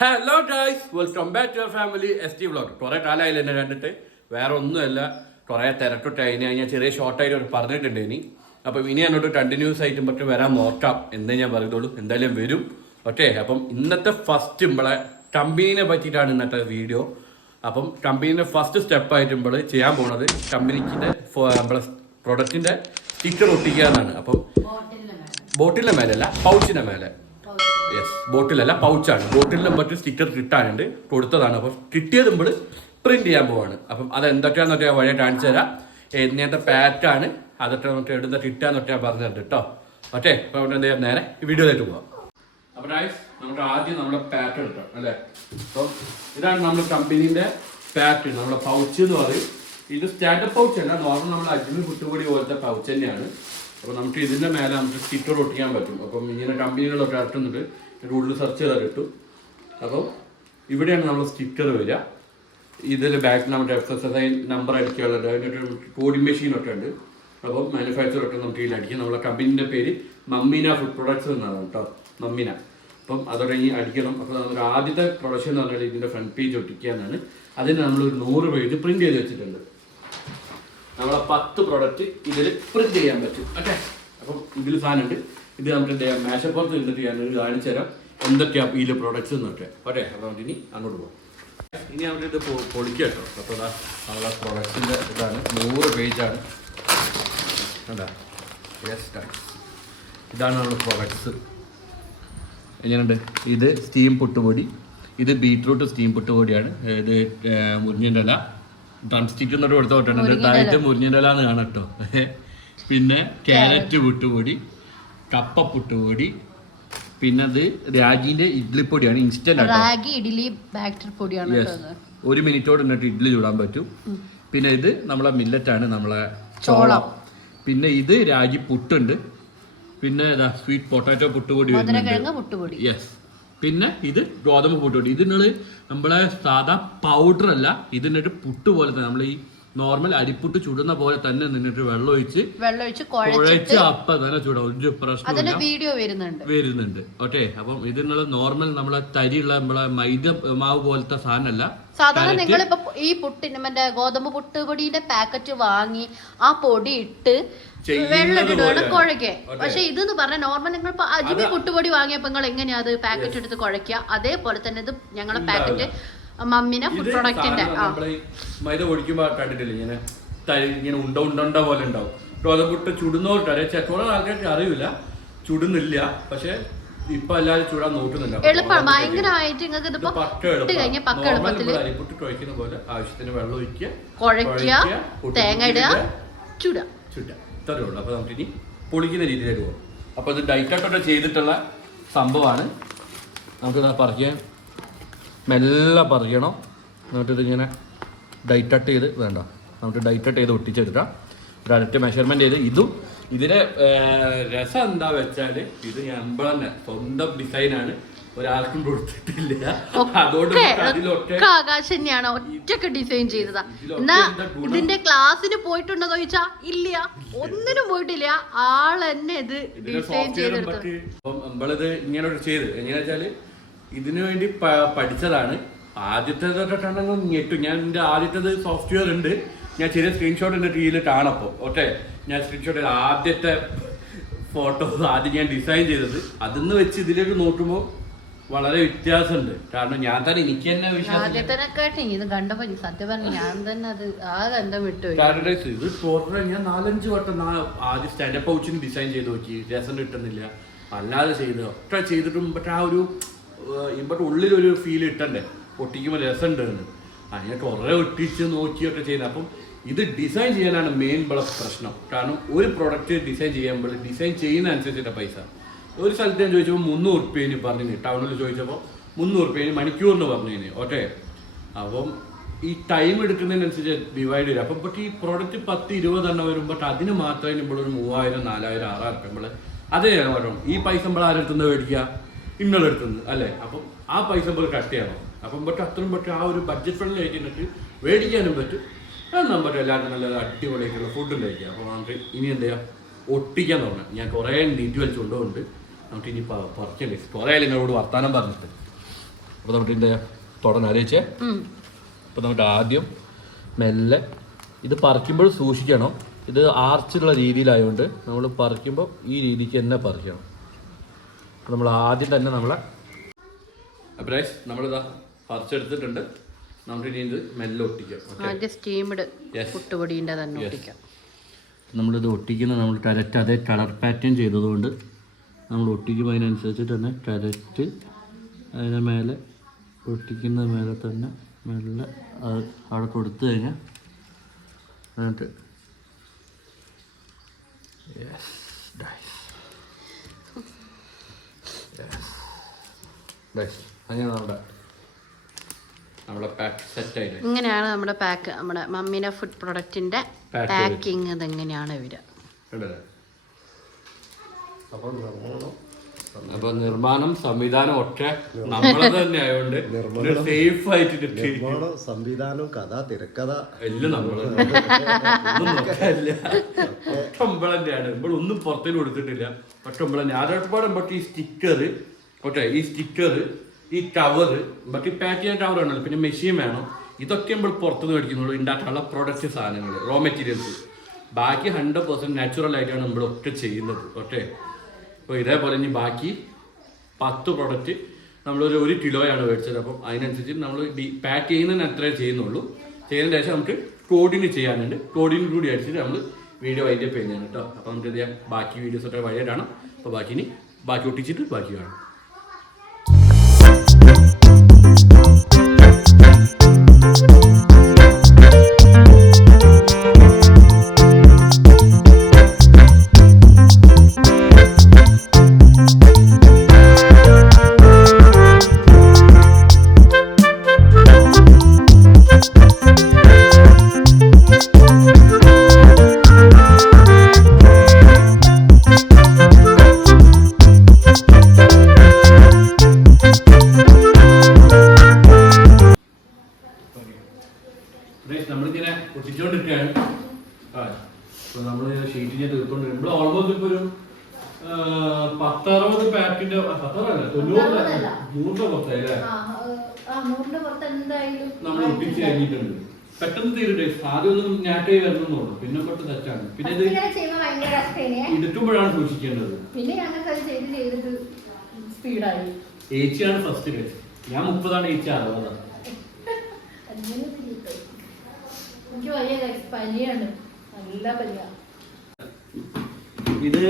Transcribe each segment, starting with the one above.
Hello guys, welcome back to your family ST vlog. കുറേ കാലമായില്ല എന്നെ കണ്ടിട്ട്. വേറെ ഒന്നുമല്ല, കുറേ തിരക്കിട്ടായി. ഞാൻ ചെറിയ ഷോർട്ടായിട്ട് പറഞ്ഞിട്ടുണ്ട് ഇനി. അപ്പം ഇനി എന്നോട് കണ്ടിന്യൂസ് ആയിട്ട് പറ്റി വരാൻ നോക്കാം എന്നേ ഞാൻ പറയുള്ളൂ. എന്തായാലും വരും. ഓക്കെ, അപ്പം ഇന്നത്തെ ഫസ്റ്റ് നമ്മളെ കമ്പനീനെ പറ്റിയിട്ടാണ് ഇന്നത്തെ വീഡിയോ. അപ്പം കമ്പനീൻ്റെ ഫസ്റ്റ് സ്റ്റെപ്പായിട്ട് നമ്മൾ ചെയ്യാൻ പോകുന്നത് കമ്പനിക്കിൻ്റെ നമ്മളെ പ്രൊഡക്റ്റിൻ്റെ സ്റ്റിക്കർ ഒട്ടിക്കുക എന്നാണ്. അപ്പം ബോട്ടിലിൻ്റെ മേലല്ല, പൗച്ചിൻ്റെ മേലെ. യെസ്, ബോട്ടിലല്ല, പൗച്ചാണ്. ബോട്ടിലിനും മറ്റു സ്റ്റിക്കർ കിട്ടാനുണ്ട്, കൊടുത്തതാണ്. അപ്പം കിട്ടിയത് നമ്മൾ പ്രിന്റ് ചെയ്യാൻ പോവാണ്. അപ്പം അത് എന്തൊക്കെയാണെന്നൊക്കെ വഴിയെ കാണിച്ചു തരാം. എങ്ങനത്തെ പാറ്റാണ് അതൊക്കെ നമുക്ക് എടുത്ത കിട്ടാന്നൊക്കെ ഞാൻ പറഞ്ഞിട്ടുണ്ട് കേട്ടോ. ഓക്കെ, അപ്പോൾ അവിടെ എന്ത് ചെയ്യാം, നേരെ ഈ വീഡിയോയിലേക്ക് പോവാം. അപ്പോൾ നമുക്ക് ആദ്യം നമ്മുടെ പാറ്റ് എടുക്കാം അല്ലേ. അപ്പം ഇതാണ് നമ്മുടെ കമ്പനീൻ്റെ പാറ്റ്, നമ്മുടെ പൗച്ച് എന്ന് പറയും. ഇത് സ്റ്റാൻഡപ്പ് പൗച്ച് അല്ല, നോർമൽ നമ്മൾ അജ്മി പുട്ടുപൊടി പോലത്തെ പൗച്ച് തന്നെയാണ്. അപ്പോൾ നമുക്ക് ഇതിൻ്റെ മേലെ നമുക്ക് സ്റ്റിക്കർ ഒട്ടിക്കാൻ പറ്റും. അപ്പം ഇങ്ങനെ കമ്പനികളൊക്കെ ഇറക്കുന്നുണ്ട്, ഗൂഗിളിൽ സെർച്ച് ചെയ്താൽ കിട്ടും. അപ്പം ഇവിടെയാണ് നമ്മൾ സ്റ്റിക്കർ വരിക. ഇതിൽ ബാക്ക് നമ്മുടെ FSSI നമ്പർ അടിക്കാനുള്ളത്, അതിൻ്റെ കോഡിംഗ് മെഷീനൊക്കെ ഉണ്ട്. അപ്പം മാനുഫാക്ചറൊക്കെ നമുക്ക് ഇതിൽ അടിക്കും. നമ്മളെ കമ്പനീൻ്റെ പേര് മമ്മീന ഫുഡ് പ്രൊഡക്ട്സ് എന്നാണ് കേട്ടോ, മമ്മീന. അപ്പം അതോടെ ഈ അടിക്കണം. അപ്പോൾ നമ്മുടെ ആദ്യത്തെ പ്രൊഡക്ഷൻ എന്ന് പറഞ്ഞാൽ ഇതിൻ്റെ ഫ്രണ്ട് പേജ് ഒട്ടിക്കുക എന്നാണ്. അതിന് നമ്മളൊരു 100 പേജ് പ്രിന്റ് ചെയ്ത് വെച്ചിട്ടുണ്ട്. നമ്മളെ 10 പ്രൊഡക്റ്റ് ഇതിൽ പ്രിന്റ് ചെയ്യാൻ പറ്റും. ഓക്കെ, അപ്പം ഇതിൽ സാധനമുണ്ട്. ഇത് നമുക്ക് മേശപ്പുറത്ത് ഇരുന്നിട്ട് ഞാനൊരു കാണിച്ചു തരാം എന്തൊക്കെയാണ് ഇതിൽ പ്രൊഡക്ട്സ് എന്നൊക്കെ. ഓക്കെ, അപ്പോൾ ഇനി അങ്ങോട്ട് പോകാം. ഇനി അവിടെ ഇത് പൊളിക്കുക കേട്ടോ. അപ്പോൾ നമ്മളെ പ്രൊഡക്റ്റിൻ്റെ ഇതാണ്, 100 പേജാണ്. എന്താ ഇതാണ് നമ്മുടെ പ്രൊഡക്ട്സ്. എങ്ങനെയുണ്ട്? ഇത് സ്റ്റീം പുട്ടുപൊടി, ഇത് ബീറ്റ്റൂട്ട് സ്റ്റീം പുട്ടുപൊടിയാണ്. ഇത് മുരിങ്ങൻ്റെ ഇല ഡ്രം സ്റ്റിക്ക് എന്നൊക്കെ കൊടുത്തോട്ടുണ്ട്. താഴത്ത് മുരിങ്ങൻ്റെ ഇല എന്ന് കാണാം കേട്ടോ. പിന്നെ ക്യാരറ്റ് പുട്ടുപൊടി, കപ്പ പുട്ടുപൊടി, പിന്നെ അത് രാഗിന്റെ ഇഡ്ലിപ്പൊടിയാണ്, ഇൻസ്റ്റന്റ് ആണ്. 1 മിനിറ്റോട് എന്നിട്ട് ഇഡ്ഡലി ചൂടാൻ പറ്റും. പിന്നെ ഇത് നമ്മളെ മില്ലറ്റാണ്, നമ്മളെ ചോളം. പിന്നെ ഇത് രാഗി പുട്ടുണ്ട്. പിന്നെ സ്വീറ്റ് പൊട്ടാറ്റോ പുട്ടുപൊടി. യെസ്. പിന്നെ ഇത് ഗോതമ്പ് പുട്ടുപൊടി. ഇതിനുള്ള നമ്മളെ സാധാ പൗഡർ അല്ല, ഇതിനൊരു പുട്ട് പോലെ തന്നെ നമ്മൾ ഈ നോർമൽ അരിപ്പുട്ട് ചുടുന്ന പോലെ തന്നെ നിന്നിട്ട് വെള്ളം ഒഴിച്ച് കുഴച്ച് അപ്പ തന്നെ ചൂടാ. ഒരു പ്രശ്നം വീഡിയോ വരുന്നുണ്ട്. ഓക്കെ, അപ്പം ഇതിനുള്ള നോർമൽ നമ്മളെ തരിയുള്ള നമ്മളെ മൈദ മാവ് പോലത്തെ സാധനമല്ല. സാധാരണ നിങ്ങളിപ്പോ ഈ പുട്ടിന് മറ്റേ ഗോതമ്പ് പുട്ടുപൊടിയുടെ പാക്കറ്റ് വാങ്ങി ആ പൊടി ഇട്ട് വെള്ളം കുഴക്കുക. പക്ഷെ ഇതെന്ന് പറഞ്ഞാൽ നോർമൽ നിങ്ങൾ ഇപ്പൊ അജിമി പുട്ടുപൊടി വാങ്ങിയപ്പോ നിങ്ങൾ എങ്ങനെയാ അത് പാക്കറ്റ് എടുത്ത് കുഴക്കുക, അതേപോലെ തന്നെ ഇത് ഞങ്ങളെ പാക്കറ്റ് മമ്മിന ഫുഡ് പ്രൊഡക്റ്റിന്റെ മൈദ പൊടിക്കുമ്പോ കണ്ടിട്ടില്ല ഇങ്ങനെ ഇങ്ങനെ ഉണ്ട പോലെ ഉണ്ടാവും. ഗോതമ്പുട്ട് ചുടുന്നവർക്ക് കുറെ ആൾക്കാർക്ക് അറിയില്ല, ചുടുന്നില്ല. പക്ഷെ ഇപ്പൊ എല്ലാവരും ചൂടാൻ നോക്കുന്നില്ല. എളുപ്പമാണ്, ഭയങ്കരമായിട്ട് നിങ്ങൾക്ക് ഇതിപ്പോ അരിപ്പുട്ട് കുഴക്കുന്ന പോലെ ആവശ്യത്തിന് വെള്ളം ഒഴിക്കുക, കുഴക്കുക, തേങ്ങ ഇടുക, ചുടുക. ഇത്രയേ ഉള്ളൂ. അപ്പൊ നമുക്ക് ഇനി പൊളിക്കുന്ന രീതിയിലേക്ക് പോകും. അപ്പൊ ഇത് ഡൈറ്റായിട്ടൊക്കെ ചെയ്തിട്ടുള്ള സംഭവമാണ്. നമുക്കിത് പറിക്കാൻ മെല്ലെ പറിക്കണം. എന്നിട്ട് ഇങ്ങനെ ഡൈറ്റായിട്ട് ചെയ്ത് വേണ്ട, നമുക്ക് ഡൈറ്റായിട്ട് ചെയ്ത് ഒട്ടിച്ചെടുക്കാം. കറക്റ്റ് മെഷർമെന്റ് ചെയ്ത് ഇതും. ഇതിന്റെ രസം എന്താ വെച്ചാല് ഇത് നമ്മൾ തന്നെ സ്വന്തം ഡിസൈനാണ്, ഒരാൾക്കും കൊടുത്തിട്ടില്ല. അതുകൊണ്ട് ആകാശ് തന്നെയാണ് ഒറ്റക്ക് ഡിസൈൻ ചെയ്തതാ. എന്നാ ഇതിന്റെ ക്ലാസ്സിന് പോയിട്ടുണ്ടോ ചോദിച്ചാ ഇല്ല, ഒന്നിനും പോയിട്ടില്ല. ആളെന്നെ ഇത് ഡിസൈൻ ചെയ്തെടുത്തു. നമ്മളിത് ഇങ്ങനെ ചെയ്ത് എങ്ങനെയാ വെച്ചാല് ഇതിനു വേണ്ടി പഠിച്ചതാണ്. ആദ്യത്തേതൊക്കെ ഞെട്ടും. ഞാൻ എൻ്റെ ആദ്യത്തേത് സോഫ്റ്റ്വെയർ ഉണ്ട്, ഞാൻ ചെറിയ സ്ക്രീൻഷോട്ട് എൻ്റെ ടിവിയിൽ കാണപ്പോൾ. ഓക്കെ, ഞാൻ സ്ക്രീൻഷോട്ട് ആദ്യത്തെ ഫോട്ടോസ് ആദ്യം ഞാൻ ഡിസൈൻ ചെയ്തത് അതിന്ന് വെച്ച് ഇതിലേക്ക് നോക്കുമ്പോൾ വളരെ വ്യത്യാസമുണ്ട്. കാരണം ഞാൻ തന്നെ എനിക്ക് തന്നെ ഇത് ടോട്ടൽ ഞാൻ 4-5 വട്ടം ആദ്യം സ്റ്റാൻഡപ്പ് പൗച്ചിന് ഡിസൈൻ ചെയ്ത് നോക്കി, രസം കിട്ടുന്നില്ല. അല്ലാതെ ചെയ്ത് ഒക്കെ ചെയ്തിട്ടും പക്ഷെ ആ ഒരു ഇവിടെ ഉള്ളിലൊരു ഫീൽ ഇട്ടണ്ടേ, ഒട്ടിക്കുമ്പോൾ രസമുണ്ട് എന്ന്. അങ്ങനെ കുറേ ഒട്ടിച്ച് നോക്കിയൊക്കെ ചെയ്യുന്നത്. അപ്പം ഇത് ഡിസൈൻ ചെയ്യാനാണ് മെയിൻ പ്രശ്നം. കാരണം ഒരു പ്രൊഡക്റ്റ് ഡിസൈൻ ചെയ്യുമ്പോൾ ഡിസൈൻ ചെയ്യുന്ന അനുസരിച്ചിട്ട് പൈസ. ഒരു സ്ഥലത്ത് ഞാൻ ചോദിച്ചപ്പോൾ 300 റുപ്യേന് പറഞ്ഞു, ടൗണിൽ ചോദിച്ചപ്പോൾ 300 റുപ്യേന് മണിക്കൂറിന് പറഞ്ഞു. ഓക്കെ, അപ്പം ഈ ടൈം എടുക്കുന്നതിനനുസരിച്ച് ഡിവൈഡ് ചെയ്യും. അപ്പം പക്ഷേ ഈ പ്രൊഡക്റ്റ് 10-20 എണ്ണം വരുമ്പോൾ അതിന് മാത്രമേ നമ്മൾ ഒരു 3000, 4000, 6000 നമ്മൾ അതേ വരണം. ഈ പൈസ നമ്മൾ ആരെടുത്തുനിന്ന് മേടിക്കുക, ഇങ്ങളെടുത്തുനിന്ന് അല്ലേ. അപ്പം ആ പൈസ നമ്മൾ കട്ട് ചെയ്യണം. അപ്പം പക്ഷെ അത്രയും പക്ഷേ ആ ഒരു ബഡ്ജറ്റ് ഫ്രണ്ട്ലി ആയിട്ട് മേടിക്കാനും പറ്റും. നമ്മൾ എല്ലാവർക്കും നല്ല അടിപൊളിയായിട്ടുള്ള ഫുഡും കഴിക്കാം. അപ്പോൾ നമുക്ക് ഇനി എന്ത് ചെയ്യാം, ഒട്ടിക്കാൻ തുടങ്ങാം. ഞാൻ കുറേ നീറ്റ് വലിച്ചുകൊണ്ടുണ്ട്. നമുക്ക് ഇനി പറിക്കണ്ടേ, കുറേ നിങ്ങളോട് വർത്താനം പറഞ്ഞിട്ട്. അപ്പോൾ നമുക്ക് ഇതിൻ്റെ തുടങ്ങാം ആലോചിച്ചേ. അപ്പോൾ നമുക്ക് ആദ്യം മെല്ലെ ഇത് പറിക്കുമ്പോൾ സൂക്ഷിക്കണം. ഇത് ആർച്ചുള്ള രീതിയിലായതുകൊണ്ട് നമ്മൾ പറിക്കുമ്പോൾ ഈ രീതിക്ക് തന്നെ പറിക്കണം. അപ്പോൾ നമ്മൾ ആദ്യം തന്നെ അപ്പോൾ നമ്മളിതാ പറിച്ചെടുത്തിട്ടുണ്ട്. നമുക്ക് ഇനി ഇത് മെല്ലെ ഒട്ടിക്കാം. സ്റ്റീംഡ് പുട്ടുപൊടിയുടെ തന്നെ ഒട്ടിക്കാം. നമ്മളിത് ഒട്ടിക്കുന്നത് നമ്മൾ ടരറ്റ് അതേ കളർ പാറ്റേൺ ചെയ്തതുകൊണ്ട് നമ്മൾ ഒട്ടിക്കുമ്പോൾ അതിനനുസരിച്ചിട്ട് തന്നെ ടരറ്റ് അതിൻ്റെ മേലെ ഒട്ടിക്കുന്ന മേലെ തന്നെ മെല്ലെ അവിടെ കൊടുത്തു കഴിഞ്ഞാൽ എന്നിട്ട് അങ്ങനെ നമ്മുടെ പാക്ക് സെറ്റ് ആയിട്ട് ഇങ്ങനെയാണ് നമ്മുടെ പാക്ക്. നമ്മുടെ മമ്മീൻ്റെ ഫുഡ് പ്രൊഡക്റ്റിന്റെ പാക്കിങ് ഇതെങ്ങനെയാണ് വരിക. അപ്പൊ നിർമ്മാണം സംവിധാനം ഒക്കെ നമ്മളെ തന്നെ ആയതുകൊണ്ട് സേഫ് ആയിട്ട് നിർമ്മാണം സംവിധാനം കഥ തിരക്കഥ എല്ലാം നമ്മള് ഒട്ടമ്പളന്നെയാണ്. നമ്മളൊന്നും പുറത്തേക്ക് കൊടുത്തിട്ടില്ല. ഒട്ടമ്പളന്നെ ആരോപാട് നമുക്ക് ഈ സ്റ്റിക്കർ ഓക്കെ, ഈ സ്റ്റിക്കർ, ഈ കവർ, ബാക്കി പാക്ക് ചെയ്യാൻ കവർ വേണമല്ലോ, പിന്നെ മെഷീൻ വേണം. ഇതൊക്കെ നമ്മൾ പുറത്തുനിന്ന് മേടിക്കുന്നുള്ളൂ ഉണ്ടാക്കാനുള്ള പ്രൊഡക്റ്റ് സാധനങ്ങൾ, റോ മെറ്റീരിയൽസ്. ബാക്കി 100% നാച്ചുറൽ ആയിട്ടാണ് നമ്മളൊക്കെ ചെയ്യുന്നത്. ഓക്കെ, അപ്പോൾ ഇതേപോലെ ഇനി ബാക്കി 10 പ്രൊഡക്റ്റ് നമ്മളൊരു 1 കിലോയാണ് മേടിച്ചത്. അപ്പം അതിനനുസരിച്ച് നമ്മൾ പാക്ക് ചെയ്യുന്നതിന് അത്രേ ചെയ്യുന്നുള്ളൂ. ചെയ്യുന്നതിന് ശേഷം നമുക്ക് കോഡിങ് ചെയ്യാനുണ്ട്. കോഡിങ് കൂടി അടിച്ചിട്ട് നമ്മൾ വീഡിയോ വൈൻഡപ്പ് ചെയ്യുന്നതാണ് കേട്ടോ. അപ്പോൾ നമുക്ക് ചെയ്യാം ബാക്കി വീഡിയോസ് ഒക്കെ വഴിയായിട്ടാണ്. അപ്പോൾ ബാക്കി ഒട്ടിച്ചിട്ട് ബാക്കി കാണാം. നമ്മളിങ്ങനെ ഒട്ടിച്ചുകൊണ്ടിരിക്കുകയാണ്. അപ്പോൾ നമ്മൾ ഷീറ്റിനെ തീർത്തുകൊണ്ടിരിക്കും. നമ്മൾ ഓൾമോസ്റ്റ് ഇപ്പോൾ ഒരു 10-60 പാക്കിന്റെ 90 പുറത്തായില്ലേ നമ്മൾ ഒട്ടിച്ച് കഴിഞ്ഞിട്ടുണ്ട്. പെട്ടെന്ന് തീരുടെ ആദ്യം ഒന്നും ഞാറ്റായി വരണമെന്നുള്ളൂ, പിന്നെ പെട്ടെന്ന് തെറ്റാണ്. പിന്നെ ഇത് ഇടുക്കുമ്പോഴാണ് സൂക്ഷിക്കേണ്ടത്. ഏച്ചിയാണ് ഫസ്റ്റ് കഴിച്ചത്. ഞാൻ 30 ഏച്ചി 60. ഇത്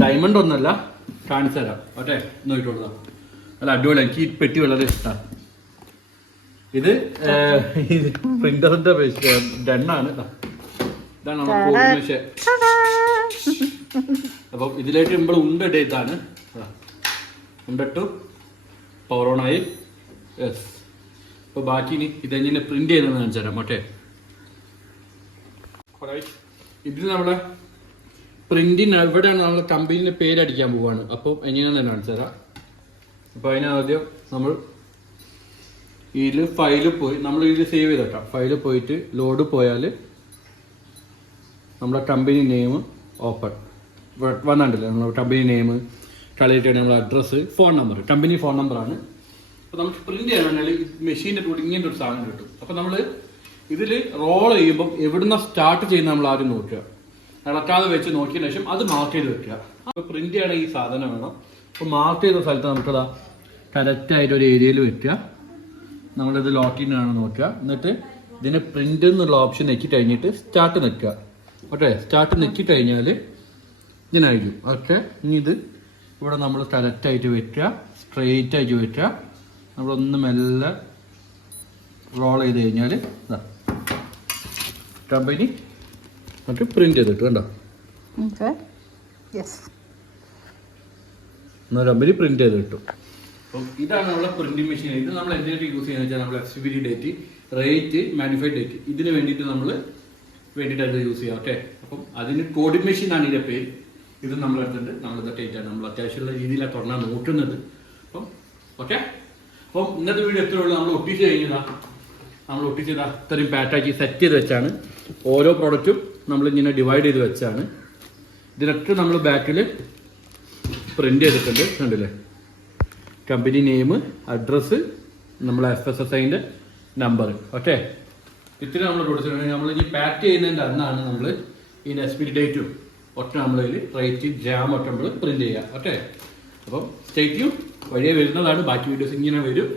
ഡയമണ്ട് ഒന്നല്ല, കാണിച്ചു തരാം. ഓക്കെ, നോക്കിക്കോളൂ. നല്ല അടിപൊളി, എനിക്ക് പെട്ടി വളരെ ഇഷ്ടമാണ്. ഇത് പ്രിന്ററിന്റെ ഡണ്ണാണ്. ഇതാണ് നമ്മുടെ മെഷീൻ. അപ്പം ഇതിലേക്ക് നമ്മൾ ഉണ്ടിട്ടാണ് ഉണ്ടിട്ടു പവർ ഓൺ ആയി. യെസ്. അപ്പോൾ ബാക്കി ഇനി ഇതെങ്ങനെ പ്രിന്റ് ചെയ്യുന്നതെന്ന് കാണിച്ചു തരാം. ഓക്കെ, ഇതിൽ നമ്മളെ പ്രിന്റിന് എവിടെയാണ് നമ്മളെ കമ്പനീൻ്റെ പേരടിക്കാൻ പോവുകയാണ്. അപ്പോൾ എങ്ങനെയാണെന്ന് കാണിച്ചു തരാം. അപ്പോൾ അതിനാദ്യം നമ്മൾ ഇതിൽ ഫയലിൽ പോയി നമ്മൾ ഇതിൽ സേവ് ചെയ്തേക്കാം. ഫയലിൽ പോയിട്ട് ലോഡ് പോയാൽ നമ്മളെ കമ്പനി നെയിം ഓപ്പൺ വന്നിട്ടില്ല. നമ്മളെ കമ്പനി നെയിം കളക്ട് നമ്മളെ address, phone number, company phone നമ്പറാണ്. അപ്പോൾ നമുക്ക് പ്രിന്റ് ചെയ്യാൻ വേണ്ടി മെഷീൻ്റെ കൂടി ഇങ്ങനത്തെ ഒരു സാധനം കിട്ടും. അപ്പോൾ നമ്മൾ ഇതിൽ റോൾ ചെയ്യുമ്പം എവിടുന്ന സ്റ്റാർട്ട് ചെയ്യുന്ന നമ്മൾ ആദ്യം നോക്കുക. ഇളക്കാതെ വെച്ച് നോക്കിയതിന് ശേഷം അത് മാർക്ക് ചെയ്ത് വെക്കുക. അപ്പോൾ പ്രിന്റ് ചെയ്യണ ഈ സാധനം വേണം. അപ്പോൾ മാർക്ക് ചെയ്ത സ്ഥലത്ത് നമുക്കതാ കറക്റ്റായിട്ട് ഒരു ഏരിയയിൽ വെക്കുക. നമ്മളിത് ലോക്കിങ് ആണ് നോക്കുക. എന്നിട്ട് ഇതിന് പ്രിന്റ് എന്നുള്ള ഓപ്ഷൻ നെക്കി കഴിഞ്ഞിട്ട് സ്റ്റാർട്ട് നിൽക്കുക. ഓക്കെ, സ്റ്റാർട്ട് നെക്കി കഴിഞ്ഞാൽ ഇതിനായിരിക്കും. ഓക്കെ, ഇനി ഇത് ഇവിടെ നമ്മൾ കറക്റ്റായിട്ട് വെക്കുക, സ്ട്രെയിറ്റ് ആയിട്ട് വെക്കുക. നമ്മളൊന്ന് മെല്ലെ റോൾ ചെയ്ത് കഴിഞ്ഞാൽ കമ്പനി നമുക്ക് പ്രിന്റ് ചെയ്തിട്ട് കണ്ടോ. എന്നാൽ കമ്പനി പ്രിന്റ് ചെയ്ത് കിട്ടും. അപ്പം ഇതാണ് നമ്മളെ പ്രിന്റിംഗ് മെഷീൻ. ഇത് നമ്മൾ എന്തിനായിട്ട് യൂസ് ചെയ്യുന്നത് വെച്ചാൽ നമ്മൾ എക്സ്പീരി ഡേറ്റ്, റേറ്റ്, മാനുഫൈഡ് ഡേറ്റ് ഇതിന് വേണ്ടിയിട്ട് വേണ്ടിയിട്ട് യൂസ് ചെയ്യാം. ഓക്കെ, അപ്പം അതിന് കോഡിംഗ് മെഷീനാണ് ഇതിൻ്റെ പേര്. ഇത് നമ്മളെടുത്തിട്ട് നമ്മളിത് ഡേറ്റാണ് നമ്മൾ അത്യാവശ്യമുള്ള രീതിയിലാണ് തുറന്നാൽ നോക്കുന്നത്. അപ്പം ഓക്കെ, അപ്പം ഇന്നത്തെ വീഡിയോ എത്ര ഉള്ളൂ. നമ്മൾ ഒട്ടിച്ച് കഴിഞ്ഞതാ ഇത്രയും പാക്കാക്കി സെറ്റ് ചെയ്ത് വെച്ചാണ്. ഓരോ പ്രോഡക്റ്റും നമ്മളിങ്ങനെ ഡിവൈഡ് ചെയ്ത് വെച്ചാണ്. ഇതിനൊക്കെ നമ്മൾ ബാക്കിൽ പ്രിന്റ് ചെയ്തിട്ടുണ്ട്. കണ്ടില്ലേ, കമ്പനി നെയിം, അഡ്രസ്സ്, നമ്മളെ FSSIന്റെ നമ്പർ. ഓക്കെ, ഇത്ര നമ്മൾ കൊടുത്തിട്ടുണ്ടെങ്കിൽ നമ്മൾ ഇനി പാക്ക് ചെയ്യുന്നതിൻ്റെ അന്നാണ് നമ്മൾ ഈ എക്സ്പയറി ഡേറ്റും ഒക്കെ നമ്മളതിൽ റേറ്റ് ജാം ഒക്കെ നമ്മൾ പ്രിന്റ് ചെയ്യുക. ഓക്കെ, അപ്പം സ്റ്റേറ്റ്യൂ വഴിയെ വരുന്നതാണ്, ബാക്കി വീഡിയോസ് ഇങ്ങനെ വരും.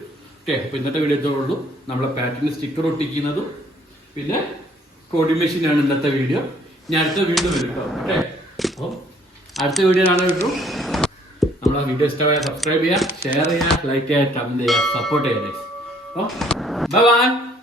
ഓക്കെ, അപ്പോൾ ഇന്നത്തെ വീഡിയോ ഇത്രയുള്ളൂ. നമ്മളെ പാക്കിന് സ്റ്റിക്കർ ഒട്ടിക്കുന്നതും പിന്നെ കോഡിംഗ് മെഷീനാണ് ഇന്നത്തെ വീഡിയോ. ഇനി അടുത്ത വീണ്ടും വരും കേട്ടോ. ഓക്കെ, അപ്പോൾ അടുത്ത വീഡിയോ ആണ് കേട്ടോ. നമ്മളെ വീഡിയോ ഇഷ്ടമായ സബ്സ്ക്രൈബ് ചെയ്യുക, ഷെയർ ചെയ്യുക, ലൈക്ക് ചെയ്യുക, കമൻറ്റ് ചെയ്യുക, സപ്പോർട്ട് ചെയ്യുക. അപ്പോൾ ബൈ ബൈ.